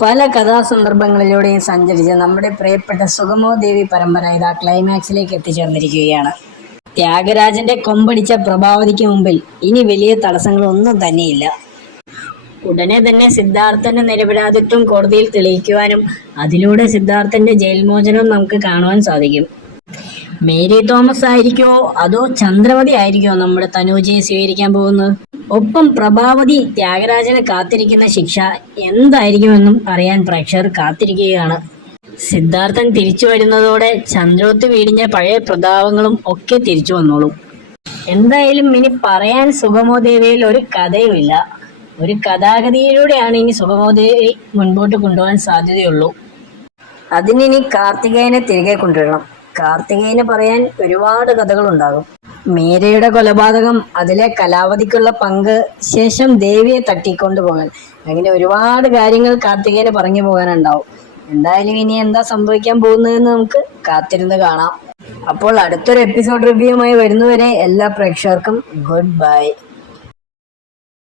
പല കഥാസന്ദർഭങ്ങളിലൂടെയും സഞ്ചരിച്ച് നമ്മുടെ പ്രിയപ്പെട്ട സുഗമോ ദേവി പരമ്പര ഇതാ ക്ലൈമാക്സിലേക്ക് എത്തിച്ചേർന്നിരിക്കുകയാണ്. ത്യാഗരാജന്റെ കൊമ്പടിച്ച പ്രഭാവതിക്ക് മുമ്പിൽ ഇനി വലിയ തടസ്സങ്ങളൊന്നും തന്നെയില്ല. ഉടനെ തന്നെ സിദ്ധാർത്ഥന്റെ നിരപരാധിത്വം കോടതിയിൽ തെളിയിക്കുവാനും അതിലൂടെ സിദ്ധാർത്ഥന്റെ ജയിൽമോചനവും നമുക്ക് കാണുവാൻ സാധിക്കും. മേരി തോമസ് ആയിരിക്കോ? അതോ ചന്ദ്രവതി ആയിരിക്കോ നമ്മുടെ തനൂജയെ സ്വീകരിക്കാൻ പോകുന്നത്? ഒപ്പം പ്രഭാവതി ത്യാഗരാജനെ കാത്തിരിക്കുന്ന ശിക്ഷ എന്തായിരിക്കുമെന്നും അറിയാൻ പ്രേക്ഷകർ കാത്തിരിക്കുകയാണ്. സിദ്ധാർത്ഥൻ തിരിച്ചു വരുന്നതോടെ ചന്ദ്രോത്ത് വീടിഞ്ഞ പഴയ പ്രതാപങ്ങളും ഒക്കെ തിരിച്ചു വന്നോളും. എന്തായാലും ഇനി പറയാൻ സുഗമോദേവിയിൽ ഒരു കഥയുമില്ല. ഒരു കഥാഗതിയിലൂടെയാണ് ഇനി സുഗമോദേവി മുൻപോട്ട് കൊണ്ടുപോകാൻ സാധ്യതയുള്ളൂ. അതിനി കാർത്തികേയനെ തിരികെ കൊണ്ടുവരണം. കാർത്തികേയന് പറയാൻ ഒരുപാട് കഥകളുണ്ടാകും. മീരയുടെ കൊലപാതകം അതിലെ കലാവതിക്കുള്ള പങ്ക് ശേഷം ദേവിയെ തട്ടിക്കൊണ്ടുപോകാൻ അങ്ങനെ ഒരുപാട് കാര്യങ്ങൾ കാർത്തികേയന് പറഞ്ഞു പോകാനുണ്ടാവും. എന്തായാലും ഇനി എന്താ സംഭവിക്കാൻ പോകുന്നതെന്ന് നമുക്ക് കാത്തിരുന്ന് കാണാം. അപ്പോൾ അടുത്തൊരു എപ്പിസോഡ് റിവ്യൂമായി വരുന്നവരെ എല്ലാ പ്രേക്ഷകർക്കും ഗുഡ് ബൈ